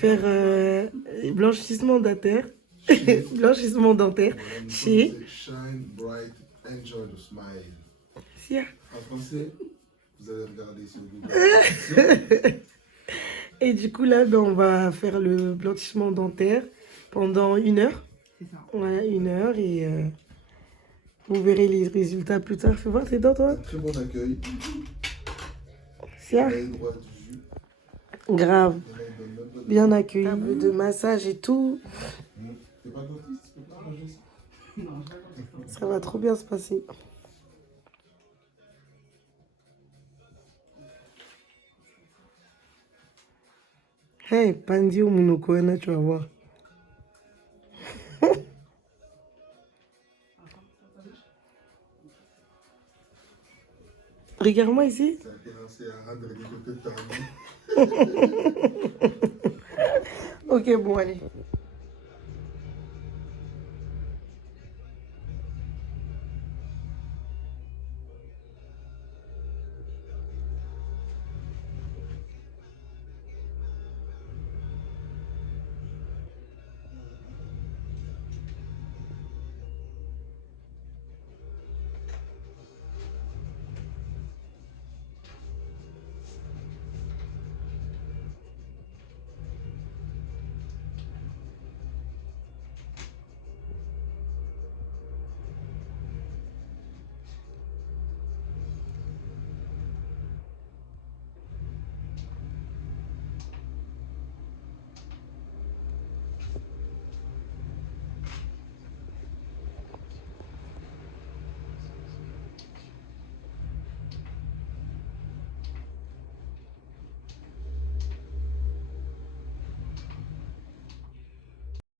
faire blanchissement dentaire. Blanchissement dentaire chez Shine bright, enjoy the smile. Sia. En français, vous allez regarder sur Google. Et du coup, là, ben, on va faire le blanchissement dentaire pendant 1 heure. C'est ça. Voilà, 1 heure et vous verrez les résultats plus tard. Fais voir tes dents, toi. Très bon accueil. Sia. Allez droit du jus. Grave. Il y en a qui donnent même pas de- Bien accueilli. Table de massage et tout. T'es pas dentiste, tu peux pas manger ça. Non, je raconte ça. Ça va trop bien se passer. Hey, Pandi ou Monokoena, tu vas voir. Regarde-moi ici. Ça a été lancé à rendre les côtés de ta main. Ok, bon, allez.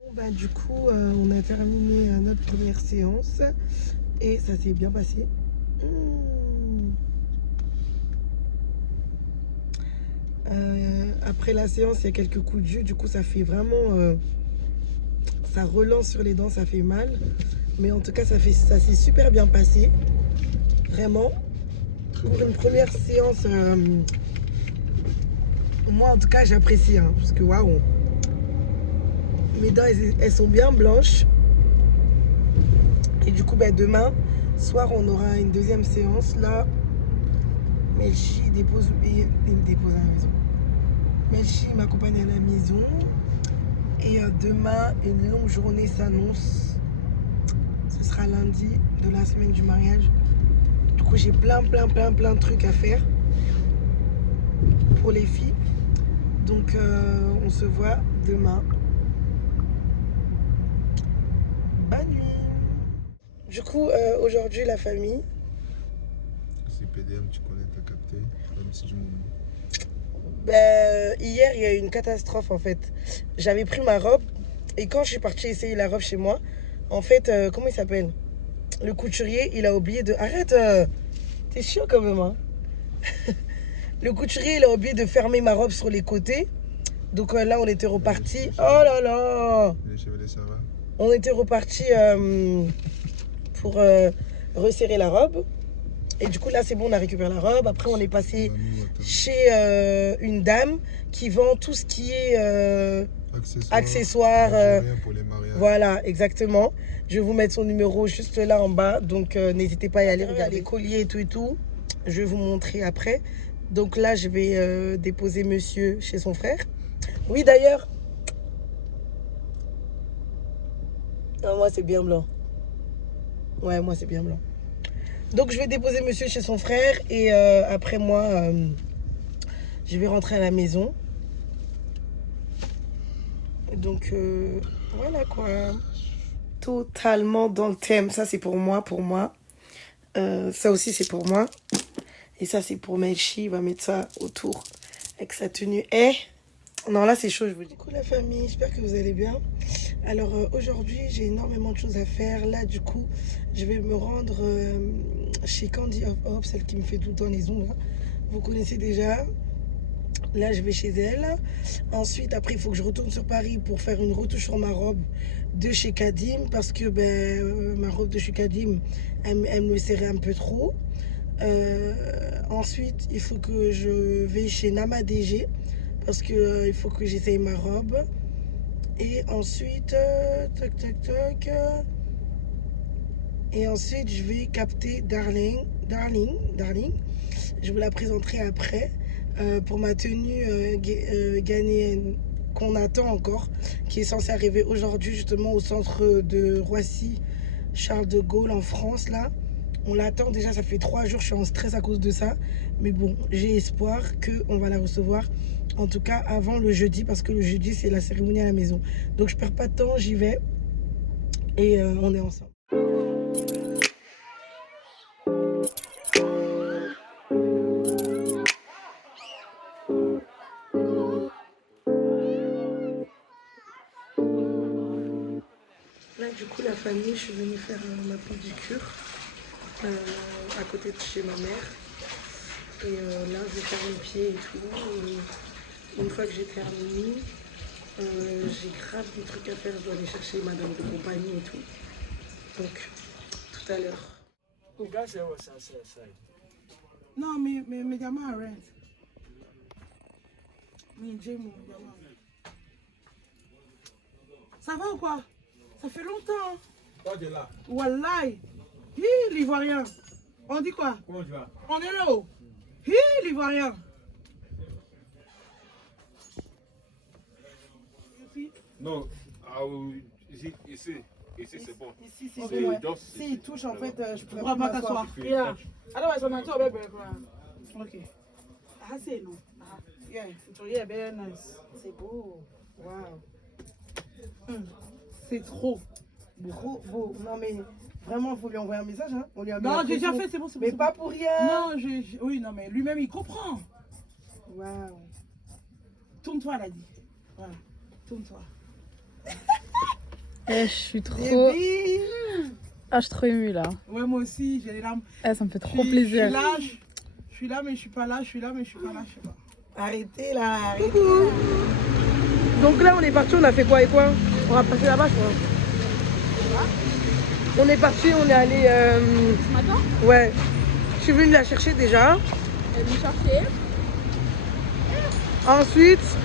Bon, bah, du coup, on a terminé notre première séance et ça s'est bien passé. Après la séance, il y a quelques coups de jus, du coup, ça fait vraiment. Ça relance sur les dents, ça fait mal. Mais en tout cas, ça s'est super bien passé. Vraiment. Pour une première séance, moi en tout cas, j'apprécie. Hein, parce que waouh! Mes dents, elles sont bien blanches. Et du coup, ben, demain soir, on aura une deuxième séance. Là, Melchi il me dépose à la maison. Melchi m'accompagne à la maison. Et demain, une longue journée s'annonce. Ce sera lundi de la semaine du mariage. Du coup, j'ai plein de trucs à faire pour les filles. Donc, on se voit demain. Bonne nuit. Du coup, aujourd'hui, la famille. Si PDM, tu connais, t'as capté. Même si je me... Ben, hier, il y a eu une catastrophe en fait. J'avais pris ma robe et quand je suis partie essayer la robe chez moi, en fait, comment il s'appelle? Le couturier, il a oublié de... Arrête, t'es chiant quand même, hein. Le couturier, il a oublié de fermer ma robe sur les côtés. Donc là, on était reparti. Oh là là! Les chevelets, ça va. On était reparti pour resserrer la robe. Et du coup, là, c'est bon, on a récupéré la robe. Après, on est passé chez une dame qui vend tout ce qui est accessoires. Pour les mariages. Voilà, exactement. Je vais vous mettre son numéro juste là en bas. Donc, n'hésitez pas à y aller regarder les colliers et tout. Je vais vous montrer après. Donc là, je vais déposer monsieur chez son frère. Oui, d'ailleurs. Ah, moi, c'est bien blanc. Ouais, moi, c'est bien blanc. Donc, je vais déposer monsieur chez son frère. Et après, moi, je vais rentrer à la maison. Donc, voilà quoi. Totalement dans le thème. Ça, c'est pour moi, ça aussi, c'est pour moi. Et ça, c'est pour Melchi. Il va mettre ça autour avec sa tenue. Non, là, c'est chaud, je vous dis. Coucou la famille, j'espère que vous allez bien. Alors, aujourd'hui, j'ai énormément de choses à faire. Là, du coup, je vais me rendre chez Candy of Hope, celle qui me fait tout le temps les ongles. Vous connaissez déjà. Là, je vais chez elle. Ensuite, après, il faut que je retourne sur Paris pour faire une retouche sur ma robe de chez Kadim. Parce que ma robe de chez Kadim, elle me serrait un peu trop. Ensuite, il faut que je vais chez Nama DG. parce que il faut que j'essaye ma robe. Et ensuite, tac, tac, tac. Et ensuite, je vais capter Darling. Je vous la présenterai après pour ma tenue ghanéenne qu'on attend encore, qui est censée arriver aujourd'hui justement au centre de Roissy, Charles de Gaulle en France là. On l'attend déjà, ça fait 3 jours, je suis en stress à cause de ça. Mais bon, j'ai espoir qu'on va la recevoir. En tout cas, avant le jeudi, parce que le jeudi, c'est la cérémonie à la maison. Donc, je perds pas de temps, j'y vais. Et on est ensemble. Là, du coup, la famille, je suis venue faire ma pédicure à côté de chez ma mère. Et là, je vais faire mes pieds et tout. Et une fois que j'ai terminé, j'ai grave des trucs à faire. Je dois aller chercher madame de compagnie et tout. Donc, tout à l'heure. Non, mais gamin arrête. Ça va ou quoi? Ça fait longtemps. Toi, tu es là. Wallahi. Hi, l'Ivoirien. On dit quoi? Comment tu vas? On est là-haut. Hi, l'Ivoirien. Non, ici c'est bon. Ici, c'est Okay, bon. just- S'il touche, en fait, je On pourrais va pas t'asseoir. Yeah. Otherwise, on a two baby. Ok. I say no. Yeah, yeah, very nice. C'est beau. Waouh. C'est trop. Trop beau. Non, mais vraiment, il faut lui envoyer un message. Hein. On lui a mis Non, la j'ai déjà pression. fait, c'est bon, c'est bon. Mais c'est pas bon. pour rien. Non, oui, non, mais lui-même, il comprend. Waouh. Tourne-toi, elle a dit. Voilà, tourne-toi. Eh, je suis trop... Bébé. Ah, je suis trop émue là. Ouais, moi aussi, j'ai les larmes. Eh, ça me fait Je trop suis plaisir. là, je suis là, mais je suis pas là. Je suis là, mais je suis pas là. Je sais pas. Arrêtez là, arrêtez. Donc là, on est parti, on a fait quoi et quoi? On va passer là-bas, je crois. On est parti, on est allé. Ce matin, Ouais. Je suis venue la chercher déjà. elle est venue chercher. Ensuite.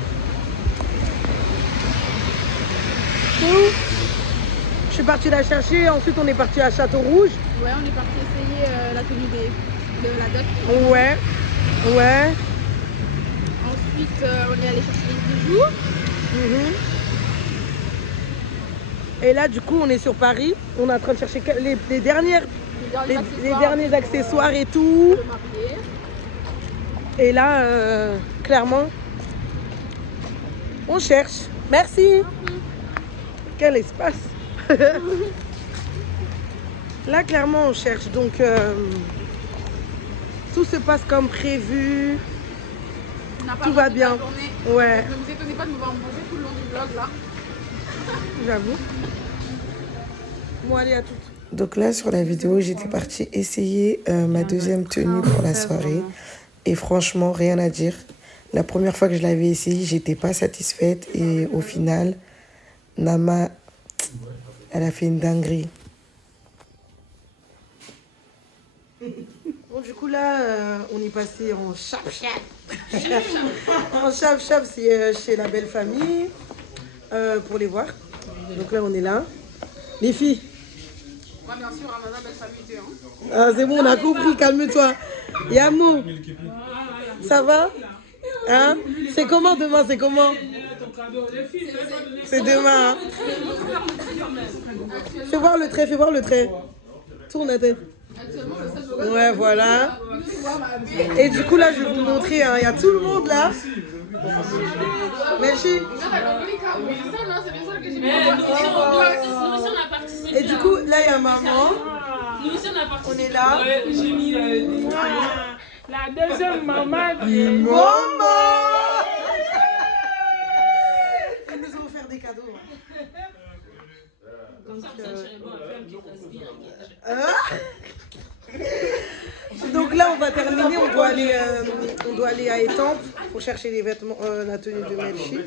Je suis partie la chercher. Ensuite, on est parti à Château-Rouge. Ouais, on est parti essayer la tenue de la dot. Ouais. Ouais. Ensuite, on est allé chercher les bijoux. Mhm. Et là, du coup, on est sur Paris. On est en train de chercher les dernières, les derniers accessoires et tout. Le marié. Et là, clairement, on cherche. Merci. Quel espace. Là, clairement, on cherche. Donc, tout se passe comme prévu. On n'a pas Tout va mangé bien. toute la journée. Ouais, Ne vous étonnez pas de me voir manger tout le long du vlog là. j'avoue. Bon, allez, à toutes. Donc là, sur la vidéo, j'étais partie essayer ma deuxième tenue pour la soirée. Et franchement, rien à dire. La première fois que je l'avais essayée, j'étais pas satisfaite. Et au final, Nama, elle a fait une dinguerie. Bon, du coup, là, on est passé en chap-chap. En chap-chap, c'est chez la belle famille, pour les voir. Donc là, on est là. Les filles. Moi, bien sûr, Ramadan, belle famille, hein. Ah, c'est bon, on a compris, calme-toi. Yamou, ça va? Hein? C'est comment demain? C'est comment? C'est demain. Hein? Fais voir le trait, fais voir le trait. Tourne la tête. Ouais, voilà. Et du coup, là, je vais vous montrer. Hein, il y a tout le monde là. Merci. Et du coup, là, il y a maman. On est là. J'ai mis la deuxième maman de Maman! Ils nous ont offert des cadeaux. Donc là, on va terminer. On doit aller à Étampes pour chercher les vêtements, la tenue de Melchi.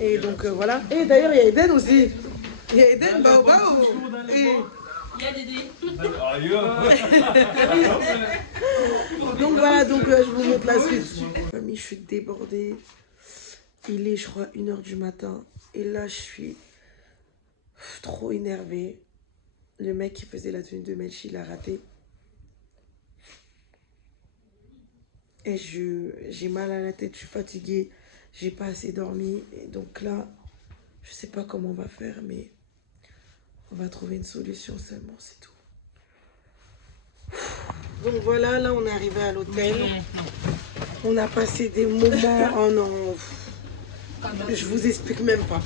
Et donc voilà. Et d'ailleurs, il y a Eden aussi. Il y a Eden, Baobao. Et... Il y a Dédé. Donc voilà, donc je vous montre la suite. Famille, je suis débordée. Il est, je crois, 1h du matin. Et là, je suis trop énervée. Le mec qui faisait la tenue de Melchi, il a raté. Et j'ai mal à la tête, je suis fatiguée. J'ai pas assez dormi. Et donc là, je sais pas comment on va faire, mais on va trouver une solution seulement, c'est tout. Donc voilà, là, on est arrivé à l'hôtel. On a passé des moments... Oh non. Je vous explique même pas.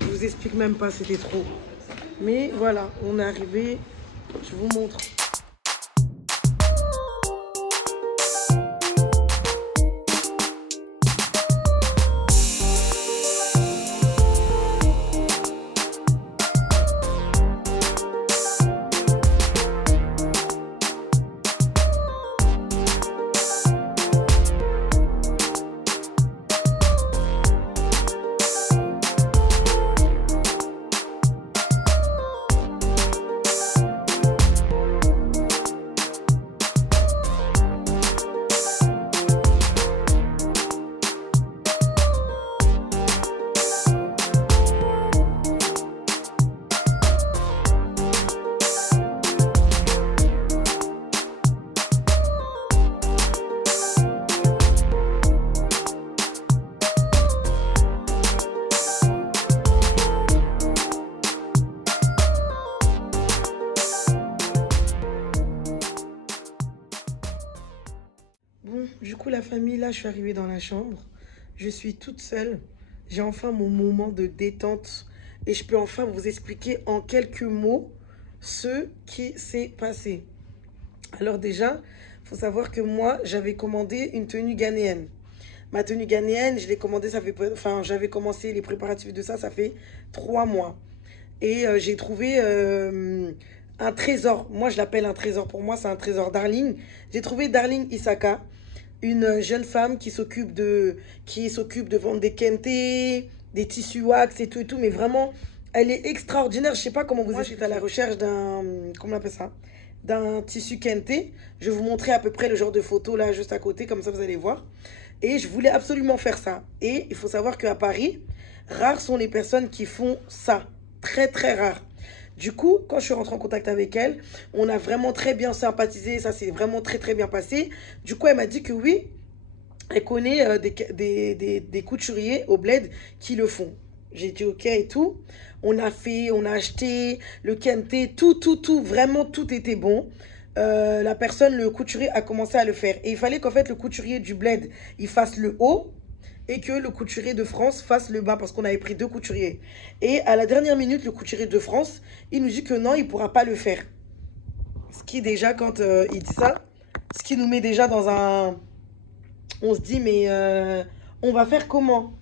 Je vous explique même pas, c'était trop. Mais voilà, on est arrivé. Je vous montre. Bon, du coup, la famille, là, je suis arrivée dans la chambre. Je suis toute seule. J'ai enfin mon moment de détente. Et je peux enfin vous expliquer en quelques mots ce qui s'est passé. Alors déjà, il faut savoir que moi, j'avais commandé une tenue ghanéenne. Ma tenue ghanéenne, je l'ai commandée, j'avais commencé les préparatifs de ça, ça fait 3 mois. Et j'ai trouvé un trésor. Moi, je l'appelle un trésor. Pour moi, c'est un trésor Darling. J'ai trouvé Darling Isaka, une jeune femme qui s'occupe de vendre des kentés, des tissus wax et tout, mais vraiment, elle est extraordinaire. Je sais pas comment vous êtes à la recherche d'un, comment on appelle ça, d'un tissu kenté. Je vais vous montrer à peu près le genre de photo là, juste à côté, comme ça vous allez voir. Et je voulais absolument faire ça. Et il faut savoir qu'à Paris, rares sont les personnes qui font ça. Très, très rares. Du coup, quand je suis rentrée en contact avec elle, on a vraiment très bien sympathisé. Ça s'est vraiment très, très bien passé. Du coup, elle m'a dit que oui, elle connaît des couturiers au bled qui le font. J'ai dit ok et tout. On a acheté le kenté, tout, vraiment tout était bon. La personne, le couturier a commencé à le faire. Et il fallait qu'en fait le couturier du bled, il fasse le haut et que le couturier de France fasse le bas parce qu'on avait pris 2 couturiers. Et à la dernière minute, le couturier de France, il nous dit que non, il ne pourra pas le faire. Ce qui déjà, quand il dit ça, ce qui nous met déjà dans un... On se dit, mais on va faire comment?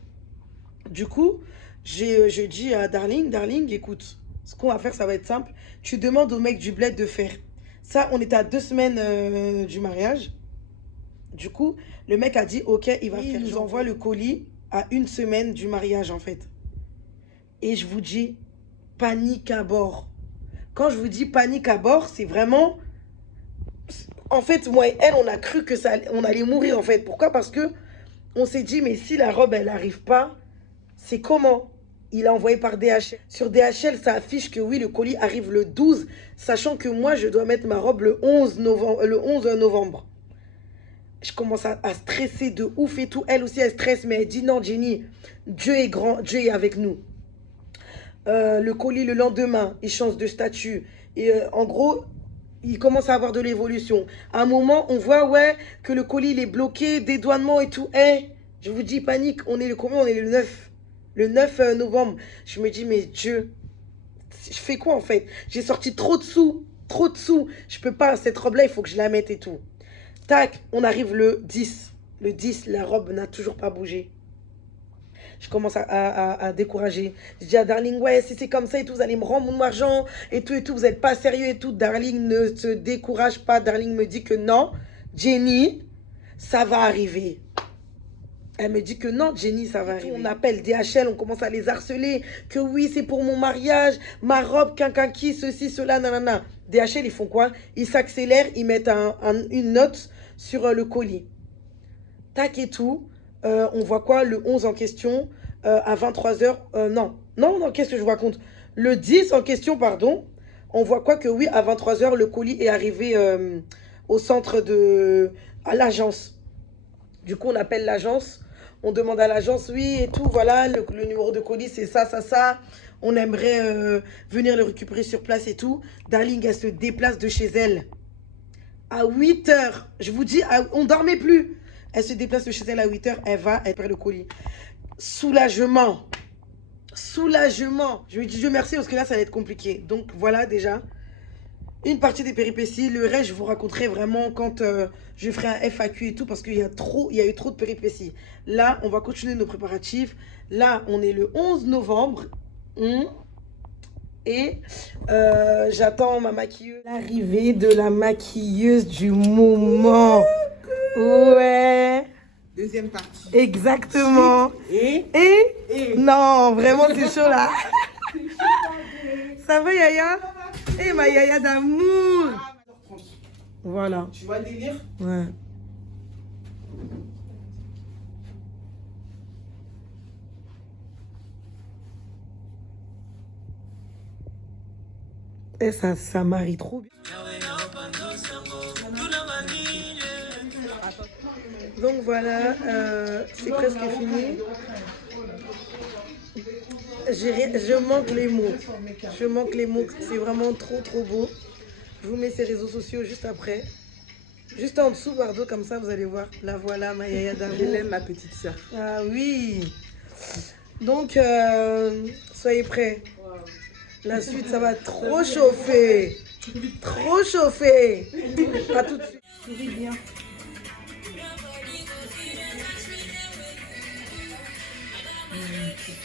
Du coup, je dis à Darling, écoute, ce qu'on va faire, ça va être simple. Tu demandes au mec du bled de faire. Ça, on était à 2 semaines du mariage. Du coup, le mec a dit, ok, il va faire. Il nous envoie le colis à 1 semaine du mariage, en fait. Et je vous dis, panique à bord. Quand je vous dis panique à bord, c'est vraiment... En fait, moi et elle, on a cru que on allait mourir, en fait. Pourquoi? Parce que on s'est dit, mais si la robe, elle n'arrive pas, c'est comment? Il a envoyé par DHL. Sur DHL, ça affiche que oui, le colis arrive le 12, sachant que moi, je dois mettre ma robe le 11 novembre. Je commence à stresser de ouf et tout. Elle aussi, elle stresse, mais elle dit non, Jenny, Dieu est grand, Dieu est avec nous. Le colis, le lendemain, il change de statut. Et en gros, il commence à avoir de l'évolution. À un moment, on voit, ouais, que le colis, il est bloqué, dédouanement et tout. Je vous dis, panique, on est le combien? On est le 9. Le 9 novembre. Je me dis, mais Dieu, je fais quoi en fait? J'ai sorti trop de sous. Je peux pas, cette robe-là, il faut que je la mette et tout. Tac, on arrive le 10. Le 10, la robe n'a toujours pas bougé. Je commence à décourager. Je dis à Darling, ouais, si c'est comme ça et tout, vous allez me rendre mon argent et tout, vous n'êtes pas sérieux et tout. Darling ne se décourage pas. Darling me dit que non, Jenny, ça va arriver. Elle me dit que non, Jenny, ça va arriver. On appelle DHL, on commence à les harceler. Que oui, c'est pour mon mariage, ma robe, qui, ceci, cela, nanana. DHL, ils font quoi? Ils s'accélèrent, ils mettent une note sur le colis. Tac et tout. on voit quoi? Le 11 en question à 23h. Non, qu'est-ce que je vous raconte? Le 10 en question, pardon. On voit quoi? Que oui, à 23h, le colis est arrivé au centre à l'agence. Du coup, on appelle l'agence. On demande à l'agence, oui, et tout, voilà, le numéro de colis, c'est ça, ça, ça. On aimerait venir le récupérer sur place et tout. Darling, elle se déplace de chez elle à 8h. Je vous dis, on dormait plus. Elle se déplace de chez elle à 8h. Elle perd le colis. Soulagement. Soulagement. Je lui dis Dieu merci parce que là, ça va être compliqué. Donc, voilà déjà une partie des péripéties. Le reste, je vous raconterai vraiment quand je ferai un FAQ et tout parce qu'il y a eu trop de péripéties. Là, on va continuer nos préparatifs. Là, on est le 11 novembre. Et j'attends ma maquilleuse. L'arrivée de la maquilleuse du moment. Ouais. Deuxième partie. Exactement. Et non, vraiment, c'est chaud là. Ça va, Yaya? Eh, ma Yaya d'amour. Voilà. Tu vois le délire? Ouais. Et ça marie trop bien. Donc voilà, c'est presque fini. Je manque les mots. Je manque les mots. C'est vraiment trop beau. Je vous mets ses réseaux sociaux juste après. Juste en dessous, pardon, comme ça vous allez voir. La voilà, ma Yaya d'amour. Je l'aime, ma petite sœur. Ah oui. Donc, soyez prêts. La suite, ça va trop chauffer. Trop chauffer. À tout de suite. Souris bien. Magnifique.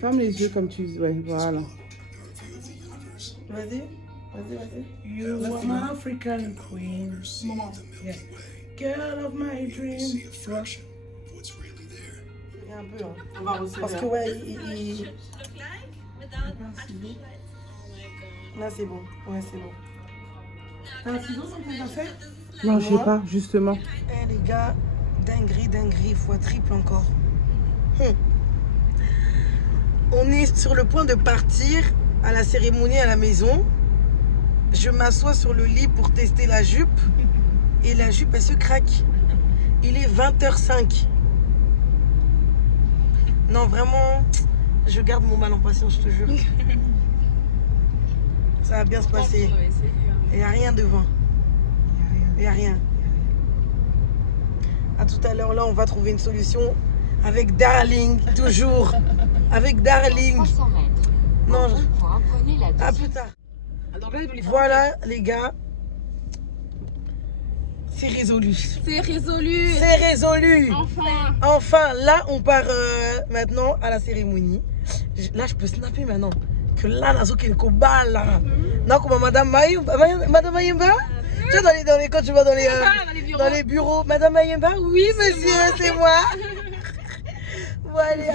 Ferme les yeux comme tu dis. Ouais, voilà. Vas-y. You are my African queen. Maman. Yeah. Girl of my dream. Tu vois? Un peu, hein. On va resserrer. Parce que ouais, Là c'est bon. Ouais, c'est bon. T'as un ciseau sans que t'as fait? Non, je sais pas, justement. Eh les gars, dinguerie, fois triple encore. On est sur le point de partir à la cérémonie à la maison. Je m'assois sur le lit pour tester la jupe. Et la jupe, elle se craque. Il est 20h05. Non, vraiment, je garde mon mal en patience, je te jure. Ça va bien se passer. Il n'y a rien devant. Il n'y a rien. À tout à l'heure, là, on va trouver une solution avec Darling, toujours. Avec Darling. Non, à plus tard. Voilà, les gars. C'est résolu. C'est résolu. C'est résolu. Enfin. Enfin, là, on part maintenant à la cérémonie. Là, je peux snapper maintenant. Que là, Nazo qui est bal là. Non, comme Madame Mayumba. Madame Mayumba? Tu vois, quand tu vas dans les bureaux. Madame Mayumba? Oui, monsieur, c'est moi. Bon, allez,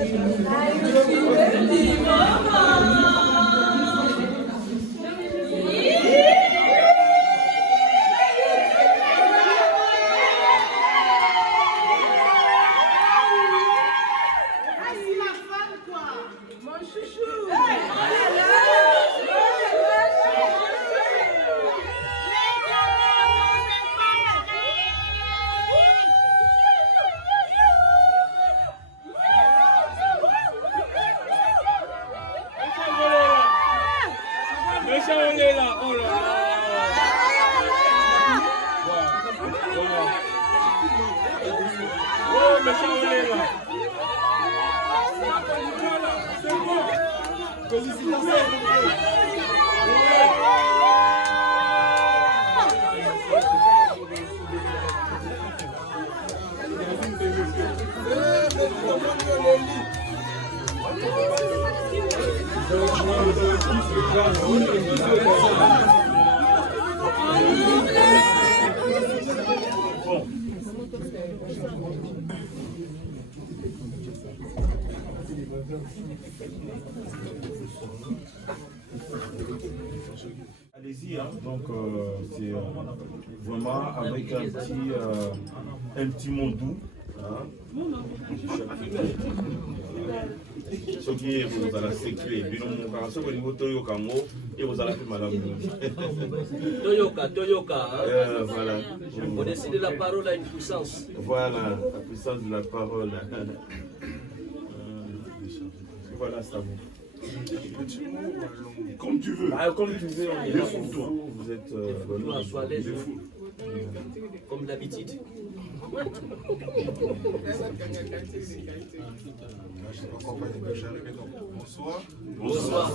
Allez-y, hein. Donc c'est vraiment avec un petit mot doux. Hein. Ce qui est vous allez sécréter, bien au ce niveau Toyoka et vous allez faire madame. Toyoka, hein? Voilà. On décide de la parole à une puissance. Voilà, la puissance de la parole. Voilà, ça vous. Comme tu veux. Ah, comme tu veux, on est là pour toi. Vous êtes Sois à l'aise, comme d'habitude. Là, je suis accompagné de Charité, donc bonsoir. Bonsoir.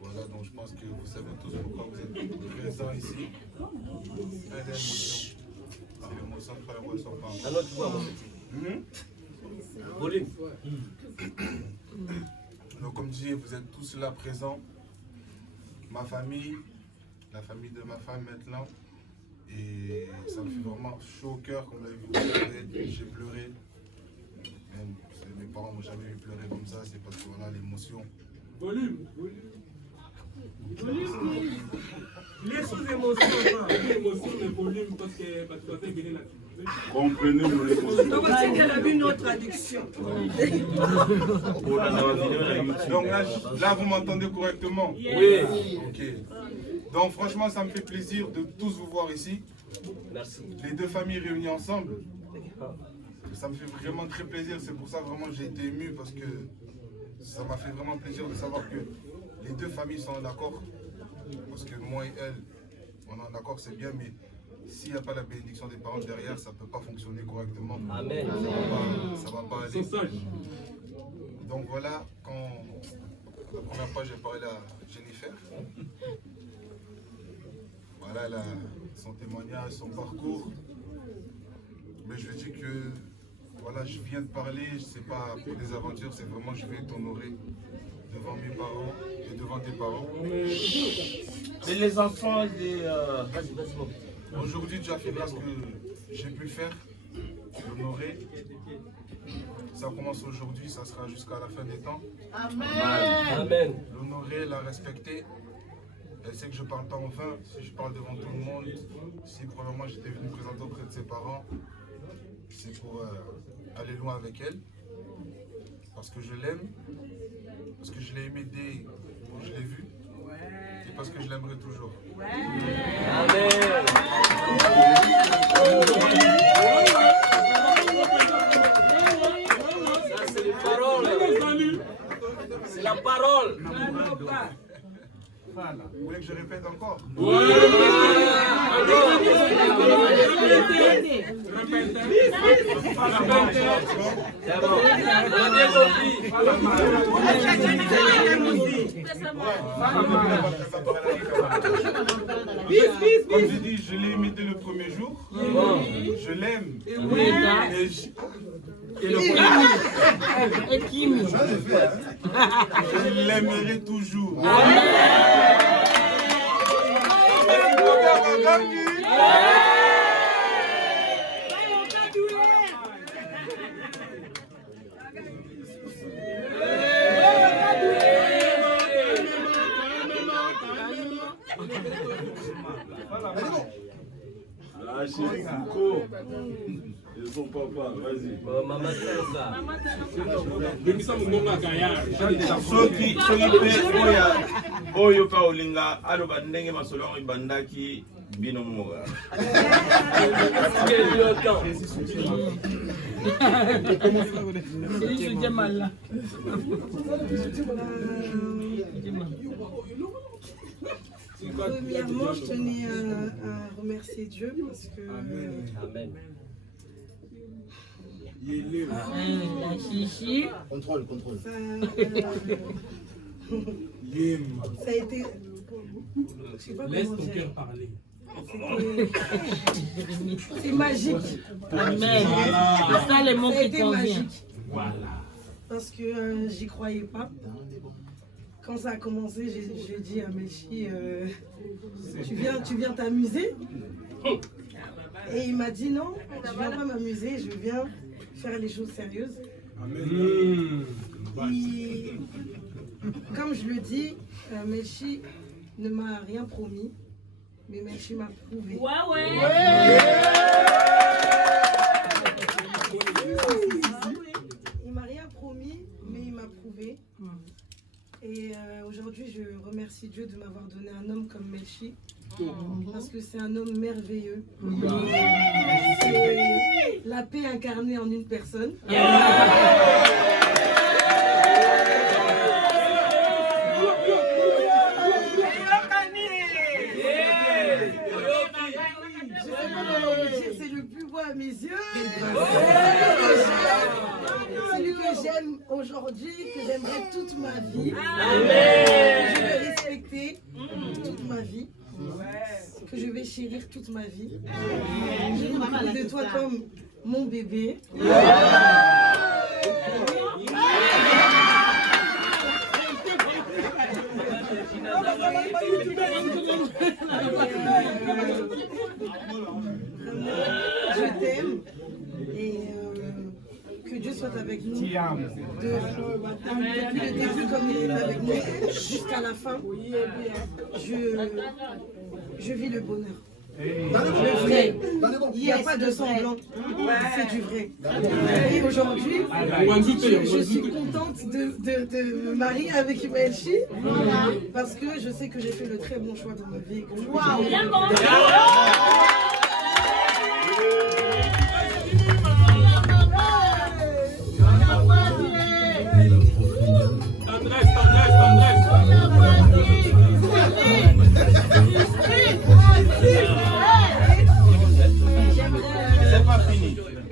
Voilà, donc je pense que vous savez tous pourquoi vous êtes présents ici. C'est l'émotion de faire l'émotion par À notre voix, mon petit. Volume. Donc, comme je dis, vous êtes tous là présents. Ma famille, la famille de ma femme maintenant. Et ça me fait vraiment chaud au cœur, comme vous l'avez vu, j'ai pleuré. Même, mes parents m'ont jamais vu pleurer comme ça, c'est parce que voilà l'émotion. Volume. Les sous-émotions, l'émotion, le volume, parce que tu as fait gagner la. comprenez-nous l'émotion. Donc, c'est qu'elle a vu une autre traduction. Donc là vous m'entendez correctement? Oui. Ok. Donc franchement, ça me fait plaisir de tous vous voir ici. Merci. Les deux familles réunies ensemble. Ça me fait vraiment très plaisir. C'est pour ça vraiment j'ai été ému parce que ça m'a fait vraiment plaisir de savoir que les deux familles sont en accord. Parce que moi et elle, on est en accord, c'est bien, mais s'il n'y a pas la bénédiction des parents derrière, ça ne peut pas fonctionner correctement. Amen. Ça va pas aller. Donc voilà, quand la première fois j'ai parlé à Jennifer, voilà son témoignage, son parcours. Mais je lui dis que voilà, je viens de parler, c'est pas pour des aventures, c'est vraiment je vais t'honorer devant mes parents et devant tes parents. Et les enfants, Aujourd'hui, Dieu a fait grâce que j'ai pu le faire, l'honorer. Ça commence aujourd'hui, ça sera jusqu'à la fin des temps. Amen. L'honorer, la respecter. Elle sait que je parle pas en vain, si je parle devant tout le monde, si probablement j'étais venu me présenter auprès de ses parents, c'est pour aller loin avec elle. Parce que je l'aime, parce que je l'ai aimé dès que je l'ai vue, et parce que je l'aimerai toujours. Amen. Ça, c'est les paroles. C'est la parole. Vous voulez que je répète encore? Comme j'ai dit, je l'ai aimé dès le premier jour. Je l'aime. Je l'aimerai toujours. Ah, chérie, Coco. Et son papa, vas-y. Maman Teresa. Soki pe oyo pa olinga aloba ndenge masolo yango ebandaki bino moka. Premièrement, je tenais à remercier Dieu parce que Amen. Contrôle. ça a été... Je sais pas Laisse comment ton dire. cœur parler. C'est magique. Amen. C'est ça les mots Ça a qui été conviennent. magique. Voilà. Parce que j'y croyais pas. Quand ça a commencé, j'ai dit à Melchi, tu viens t'amuser? Et il m'a dit non, je viens pas m'amuser, je viens faire les choses sérieuses. Amen. Comme je le dis, Melchi ne m'a rien promis, mais Melchi m'a prouvé. Il m'a rien promis, mais il m'a prouvé. Et aujourd'hui, je remercie Dieu de m'avoir donné un homme comme Melchi, parce que c'est un homme merveilleux. C'est la paix incarnée en une personne. C'est le plus beau à mes yeux. Celui que j'aime aujourd'hui, que j'aimerais toute ma vie. Je vais respecter toute ma vie. Que je vais chérir toute ma vie. Je veux m'occuper de toi comme mon bébé. Je t'aime et que Dieu soit avec nous depuis le début comme il est avec nous jusqu'à la fin. Je vis le bonheur. Le vrai. Il n'y a pas de semblant, c'est du vrai. Et aujourd'hui, je suis contente de me marier avec Melchi parce que je sais que j'ai fait le très bon choix dans ma vie.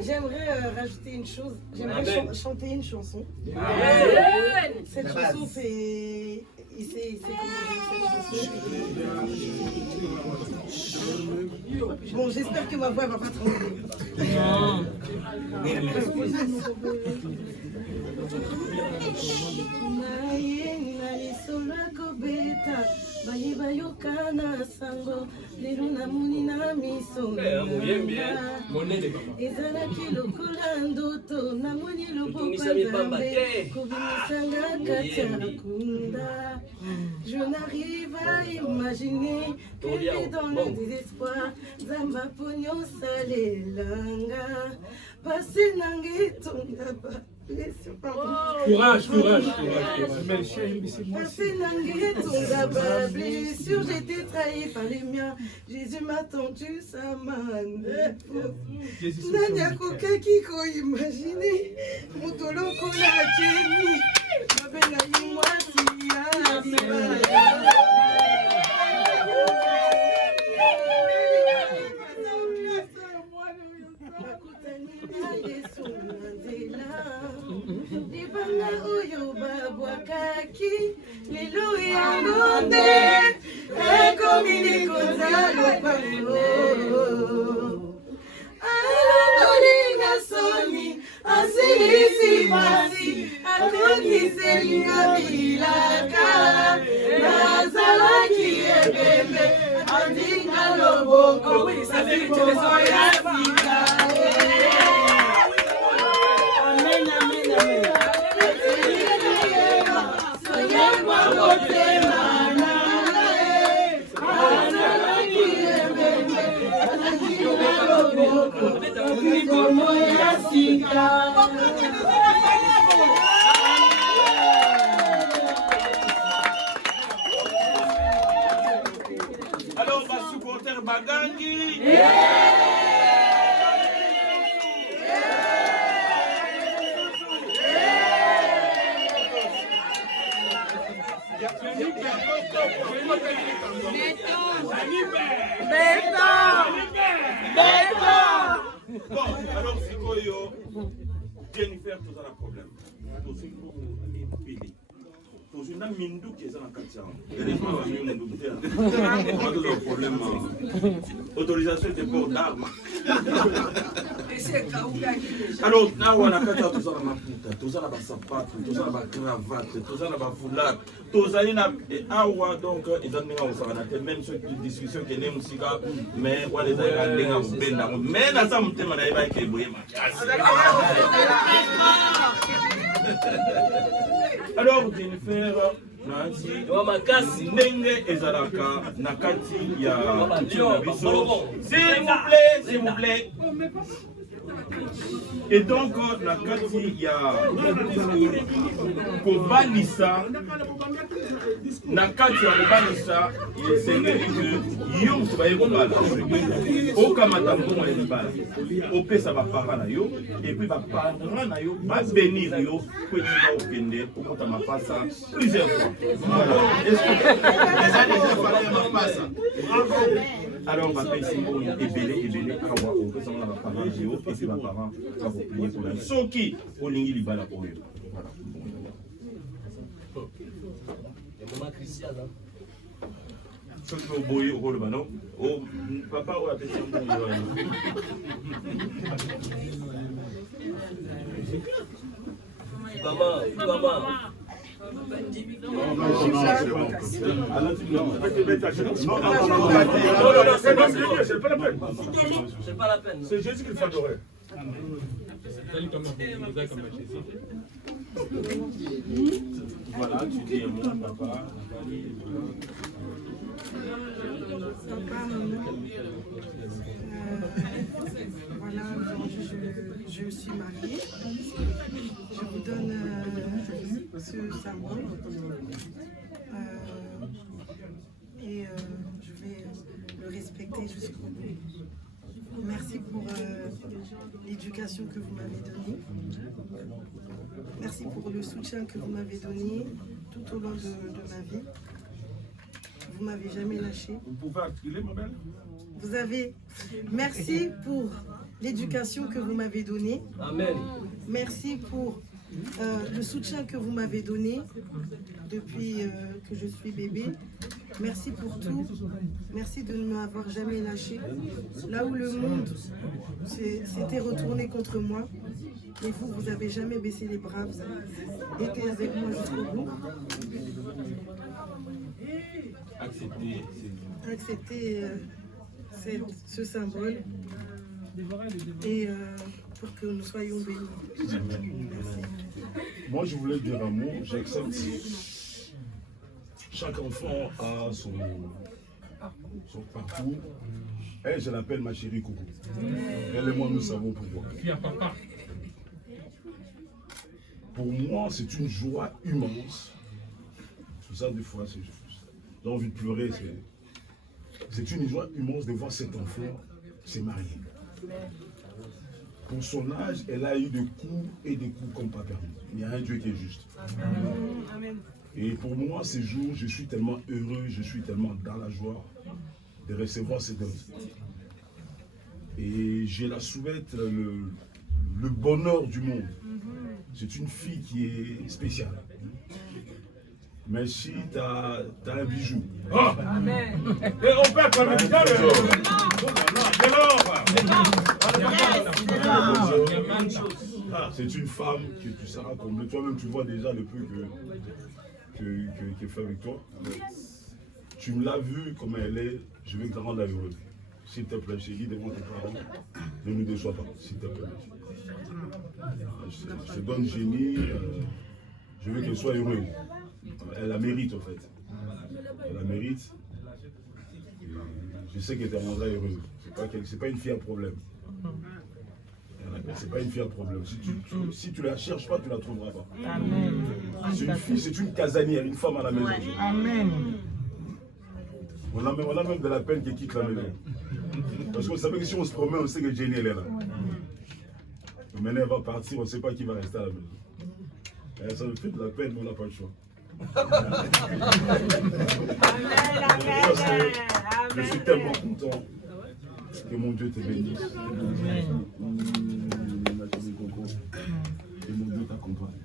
J'aimerais rajouter une chose, j'aimerais chanter une chanson. Cette chanson, c'est bon, j'espère que ma voix va pas trembler. ezalaki lokola ndoto namoni loboko nzambe kobimisanga kati ya kunda. Je n'arrive à imaginer que dans le désespoir nzamba ponyo salelanga pasi nange tonga ba. Courage. Passé nangue tonga ba blessure, j'ai été trahi par les miens. Jésus m'a tendu sa main. Nani akokaki ko imaginer mutolo kola Jenny babela yimwasi ya libanga oyo babwakaki lelo yango nde ekomi likonza lopango alobolinga soni asilisi basi akokiselinga bilaka nazalaki ebembe andinga loboko sasikomo ya sika. Alors, ma supporter Bagangi. Bon, alors c'est quoi Jennifer, tout ça le problème. Tout ce qui est pili. Tout ce qui est mindou qui est dans la quartier. Il y a des gens qui ont un problème. Autorisation de port d'armes. Alors, là, on a fait tout ça dans ma puta, tout ça dans ma sapate, tout ça dans ma cravate, tout ça dans ma foulard, tout ça dans ma donc, ils ont dit même sur une discussion qui est née, mais on les a gardés en benda. Mais dans ça, on a dit que c'est Alors Jennifer nanti ndenge ezalaka na kati ya s'il vous plaît. Et donc na kati ya kobanisa na kati ya kobanisa esengeli ke yo moto baye kobala okamata mbongo ya libala opesa baparent na yo epuis baparent na yo babenir yo po etika okende okota mapasa plusieurs fois. Alors bapesi mbongo ebele awa opesa ngo na baparent na yo epuis baparent bakoplie mpona soki olingi libala oyo. Soki oboyi okoloba no papa oyo apesi mbongo wana C'est pas la peine. C'est Jésus qu'il faut adorer. Voilà, tu dis mon papa. Papa, maman, voilà, aujourd'hui je suis mariée. Je vous donne ce symbole et je vais le respecter jusqu'au bout. Merci pour l'éducation que vous m'avez donnée. Merci pour le soutien que vous m'avez donné tout au long de ma vie. Vous m'avez jamais lâché. Vous pouvez articuler, ma belle? Vous avez. Merci pour l'éducation que vous m'avez donnée. Amen. Merci pour le soutien que vous m'avez donné depuis que je suis bébé. Merci pour tout. Merci de ne m'avoir jamais lâché. Là où le monde s'était retourné contre moi, et vous, vous n'avez jamais baissé les bras. Vous avez été avec moi jusqu'au bout. Accepter ce symbole et pour que nous soyons bénis. Merci. Moi, je voulais dire un mot, j'accepte. Chaque enfant a son parcours. Elle, je l'appelle ma chérie Coucou. Elle et moi, nous savons pourquoi. Pour moi, c'est une joie immense. Tout ça, des fois, j'ai envie de pleurer. C'est une joie immense de voir cet enfant se marier. Pour son âge, elle a eu des coups et des coups comme pas permis. Il y a un Dieu qui est juste. Amen. Et pour moi, ces jours, je suis tellement heureux, je suis tellement dans la joie de recevoir cette dose. Et je la souhaite le bonheur du monde. C'est une fille qui est spéciale. Mais si tu as un bijou. Oh. Amen. Et on peut quand même c'est une femme que tu seras comblée. Toi-même, tu vois déjà le peu qui est fait avec toi. Tu me l'as vu comme elle est, je veux que tu la rendes heureuse. S'il te plaît, chérie, devant tes parents, ne nous déçois pas, s'il te plaît. Je te donne génie, je veux qu'elle soit heureuse. Elle la mérite en fait. Elle la mérite. Je sais qu'elle te rendra heureuse. C'est pas une fille à problème. C'est pas une fille à problème. Si tu la cherches pas, tu la trouveras pas. Amen. C'est une fille, c'est une casanière, une femme à la maison. Amen. On a même de la peine qu'elle quitte la maison. Parce qu'on savait que si on se promet, on sait que Jenny elle est là. Mais maintenant elle va partir, on ne sait pas qui va rester à la maison. Et ça me fait de la peine, mais on n'a pas le choix. Je suis tellement content que mon Dieu te bénisse. Et mon Dieu t'accompagne.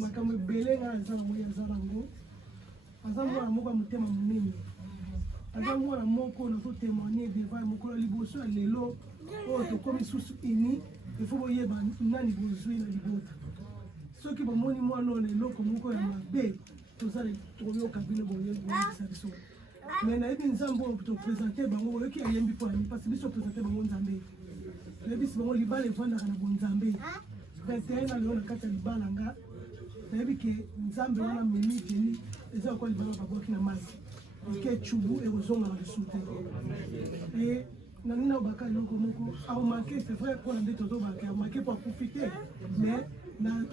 makambo ebele nga aza nango aza nango aza mwana moko ya motema monene aza mwana moko nazotémoigne devant ya mokolo liboso ya lelo oyo tokomi susu ini ifo boyeba nani bozwi na libota soki bomoni mwana oyo na eloko moko ya mabe tozali toyoka bino boyebisa biso mais nayebi nzambe oyo topresente bango oyoki ayembi mpo ani parce biso topresente bango nzambe nayebisi bango libala evandaka na bonzambe 21 na lelo na kati ya libala nga nayebi ke nzambe wana memi jeni eza lokola libala babwaki na masi eke chubu ekozongaka lisusu te e nalingi na obaka eloko moko aomake c'est vrai mpona nde tozobaka aomake po akufi te mais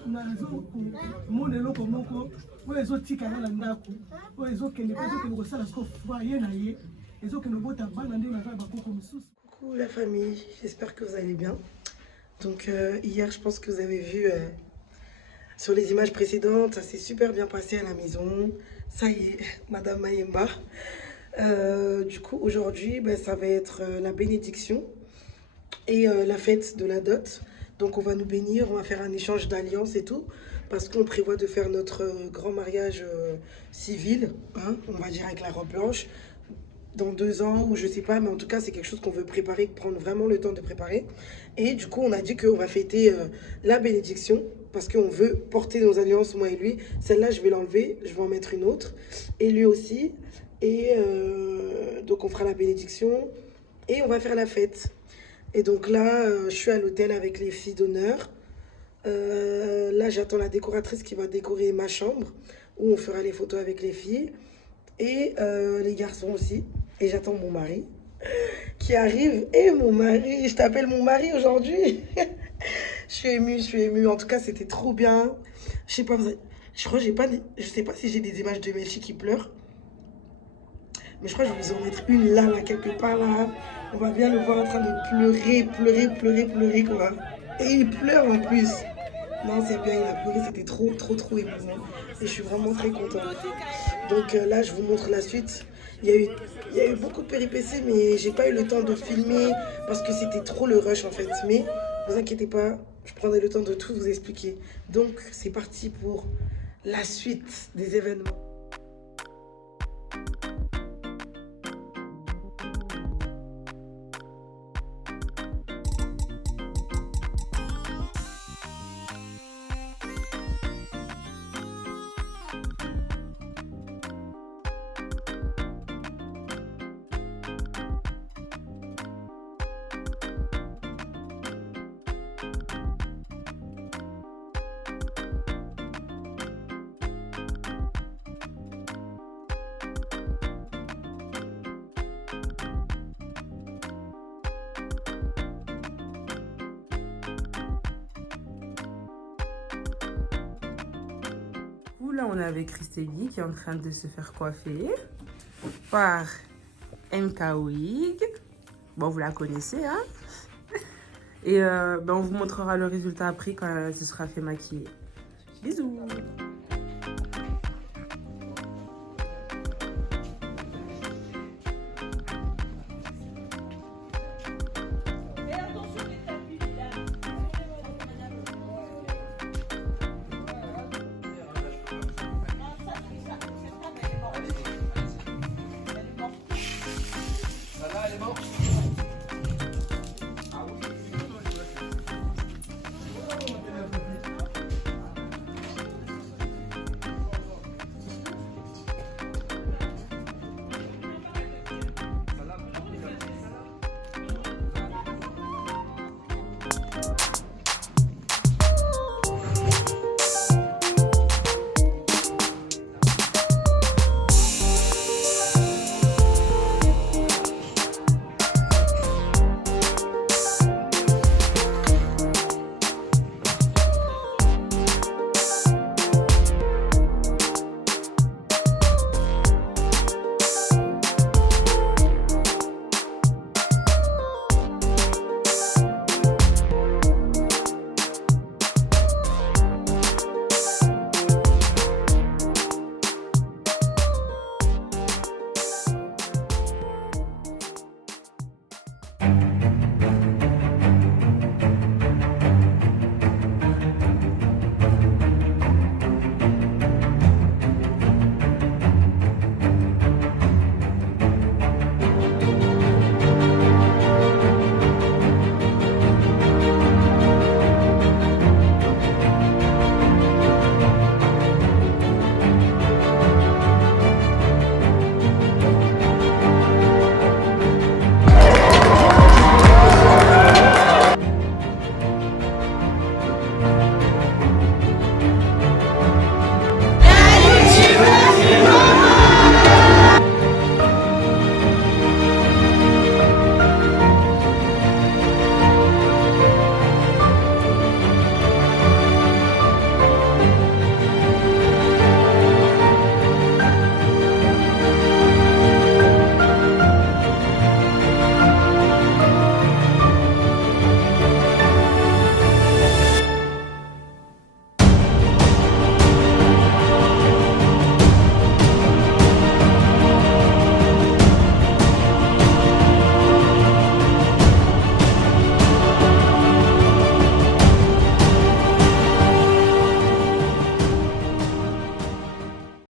nazomona eloko moko oyo ezotikala na ndako oyo ezokende mpe ezokende kosala siko foye na ye ezokende kobota bana nde naza bakoko mosusu. Coucou la famille, j'espère que vous allez bien. Donc hier je pense que vous avez vu sur les images précédentes, ça s'est super bien passé à la maison. Ça y est, Madame Mayemba. Du coup aujourd'hui ça va être la bénédiction et la fête de la dot. Donc on va nous bénir, on va faire un échange d'alliances et tout, parce qu'on prévoit de faire notre grand mariage civil, hein, on va dire avec la robe blanche, dans 2 ans ou je sais pas, mais en tout cas c'est quelque chose qu'on veut préparer, prendre vraiment le temps de préparer. Et du coup on a dit qu'on va fêter la bénédiction, parce qu'on veut porter nos alliances, moi et lui. Celle-là je vais l'enlever, je vais en mettre une autre, et lui aussi. Et donc on fera la bénédiction, et on va faire la fête. Et donc là, je suis à l'hôtel avec les filles d'honneur. Là, j'attends la décoratrice qui va décorer ma chambre, où on fera les photos avec les filles. Et les garçons aussi. Et j'attends mon mari qui arrive. Et mon mari, je t'appelle mon mari aujourd'hui. Je suis émue. En tout cas, c'était trop bien. Je sais pas, je crois que j'ai pas, je sais pas si j'ai des images de Melchi qui pleure. Mais je crois que je vais vous en mettre une là, quelque part là. On va bien le voir en train de pleurer quoi. Et il pleure en plus. Non, c'est bien, il a pleuré, c'était trop émouvant. Et je suis vraiment très contente. Donc là, je vous montre la suite. Il y a eu beaucoup de péripéties, mais j'ai pas eu le temps de filmer parce que c'était trop le rush en fait. Mais ne vous inquiétez pas, je prendrai le temps de tout vous expliquer. Donc c'est parti pour la suite des événements. Là, on est avec Christélie qui est en train de se faire coiffer par MK Wig. Bon, vous la connaissez, hein? Et on vous montrera le résultat après quand elle se sera fait maquiller. Bisous!